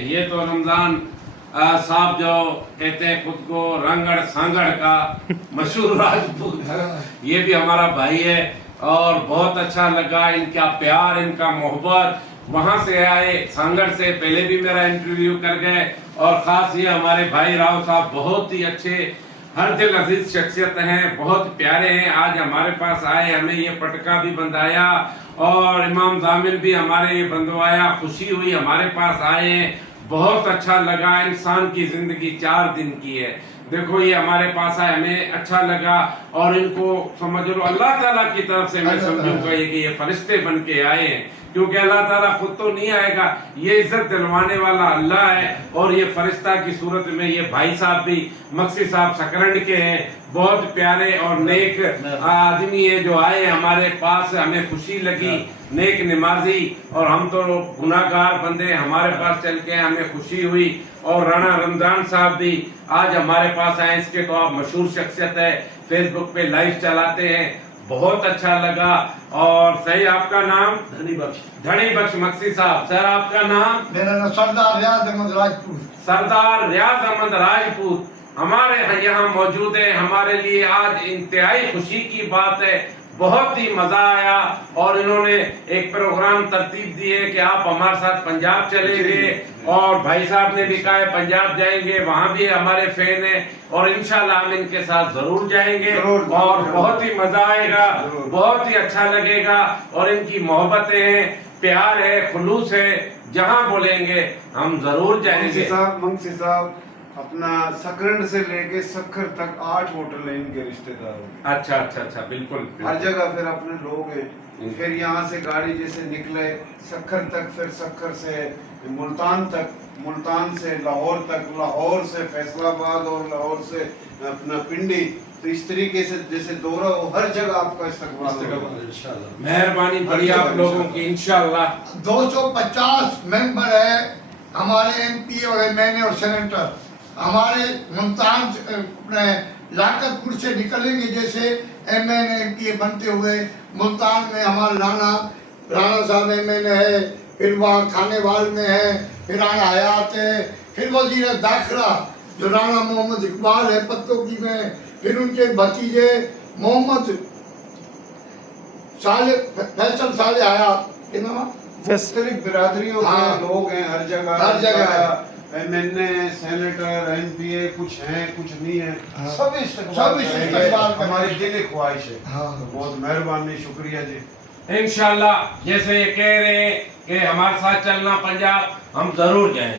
ये तो रमजान साहब जो कहते हैं खुद को रंगड़ सांगड़ का मशहूर राजपूत, ये भी हमारा भाई है और बहुत अच्छा लगा इनका प्यार, इनका मोहब्बत। वहां से आए सांगड़ से, पहले भी मेरा इंटरव्यू कर गए। और खास ये हमारे भाई राव साहब बहुत ही अच्छे, हर दिल अजीज शख्सियत हैं, बहुत प्यारे हैं। आज हमारे पास आए, हमें ये पटका भी बंधाया और इमाम जामिल भी हमारे बंधवाया। खुशी हुई हमारे पास आए, बहुत अच्छा लगा। इंसान की जिंदगी 4 दिन की है। देखो ये हमारे पास आए, हमें अच्छा लगा। और इनको समझ लो अल्लाह ताला की तरफ से मैं समझूंगा कि ये फरिश्ते बन के आए हैं, क्योंकि अल्लाह ताला खुद तो नहीं आएगा, ये इज्जत दिलवाने वाला अल्लाह है। और ये फरिश्ता की सूरत में ये भाई साहब भी मक्सी साहब सकरंड के हैं, बहुत प्यारे और नेक आदमी है जो आए हमारे पास। हमें खुशी लगी, नेक नमाजी, और हम तो गुनाहगार बंदे हमारे पास चल के हमें खुशी हुई। और राणा रमजान साहब भी आज हमारे पास आए, इसके तो आप मशहूर शख्सियत है, फेसबुक पे लाइव चलाते हैं, बहुत अच्छा लगा। और सही आपका नाम? धनी बख्श मक्सी साहब। सर आपका नाम? मेरा नाम सरदार रियाज अहमद राजपूत। सरदार रियाज अहमद राजपूत हमारे यहाँ मौजूद है। हमारे लिए आज इंतहाई खुशी की बात है, बहुत ही मजा आया। और इन्होंने एक प्रोग्राम तरतीब दी है कि आप हमारे साथ पंजाब चलेंगे, और भाई साहब ने भी कहा है पंजाब जाएंगे, वहाँ भी हमारे फैन है और इंशाल्लाह हम इनके साथ जरूर जाएंगे और बहुत ही मजा आएगा, बहुत ही अच्छा लगेगा। और इनकी मोहब्बतें हैं, प्यार है, खुलूस है, जहाँ बोलेंगे हम जरूर जाएंगे। मंगसी साहब अपना सकरंड से लेके सखर तक 8 होटल है इनके रिश्तेदार। अच्छा अच्छा अच्छा, बिल्कुल हर जगह फिर अपने लोग हैं। फिर यहाँ से गाड़ी जैसे निकले सखर तक, फिर सखर से मुल्तान तक, मुल्तान से लाहौर तक, लाहौर से फैसलाबाद और लाहौर से अपना पिंडी। तो इस तरीके से जैसे दौरा हो, हर जगह आपका इस्तकबाल इंशाल्लाह। मेहरबानी बड़ी आप लोगों की इंशाल्लाह। 250 मेंबर है हमारे एमपी और एमएनए और सेनेटर। हमारे मुल्तान लाकतपुर से निकलेंगे जैसे एमएनए एमपी बनते हुए। मुल्तान में हमारा राणा साहब एमएनए है, फिर वहाँ खानेवाल में है, फिर राणा हयात है, फिर वजीर दाखिला जो राणा मोहम्मद इकबाल है पत्तोकी में, फिर उनके भतीजे मोहम्मद फैसल साले हयात के नाम मुख्तलिफ बिरादरियों के लोग हैं हर जगह। एमएनए, सेनेटर, एमपीए, कुछ हैं कुछ नहीं है, सब इस्तेमाल हमारी दिली ख्वाहिश है। बहुत मेहरबानी, शुक्रिया जी। इंशाल्लाह जैसे ये कह रहे हैं कि हमारे साथ चलना पंजाब, हम जरूर जाएं।